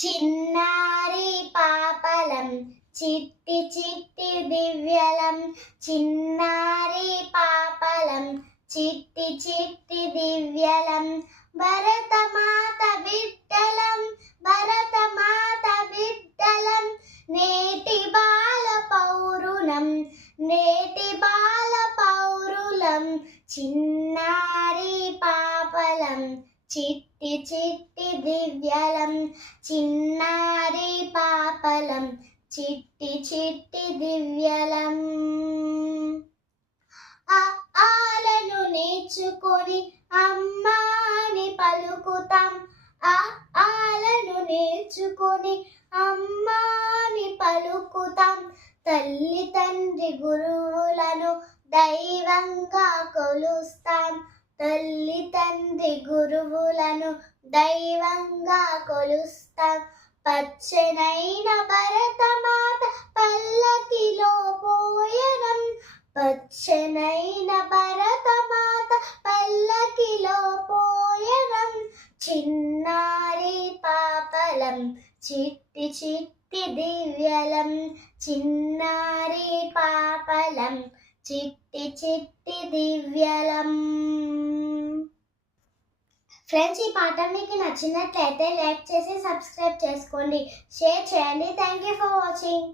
చిన్నారి పాపలం చిట్టి చిట్టి దివ్యలం చిన్నారి పాపలం చిట్టి చిట్టి దివ్యలం భరతమాత బిడ్డలం భరతమాత బిడ్డలం నేటి బాల పౌరులం నేటి బాల పౌరులం చిన్నారి పాపలం చిట్టి చిట్టి దివ్యలం చిన్నారి పాపలం చిట్టి చిట్టి దివ్యలం ఆలను నేర్చుకొని అమ్మాని పలుకుతాం ఆలను నేర్చుకొని అమ్మాని పలుకుతాం తల్లి తండ్రి గురువులను దైవంగా కొలుస్తాం తల్లి తండ్రి గురువులను దైవంగా కొలుస్తాం పచ్చనైన భరతమాత పల్లకిలో పోయనం పచ్చనైన భరతమాత పల్లకిలో పోయనం చిన్నారి పాపలం చిట్టి చిట్టి దివ్యలం చిన్నారి పాపలం చిట్టి చిట్టి దివ్యలం. ఫ్రెండ్స్, ఈ పాట మీకు నచ్చినట్లయితే లైక్ చేసి సబ్స్క్రైబ్ చేసుకోండి, షేర్ చేయండి. Thank you for watching.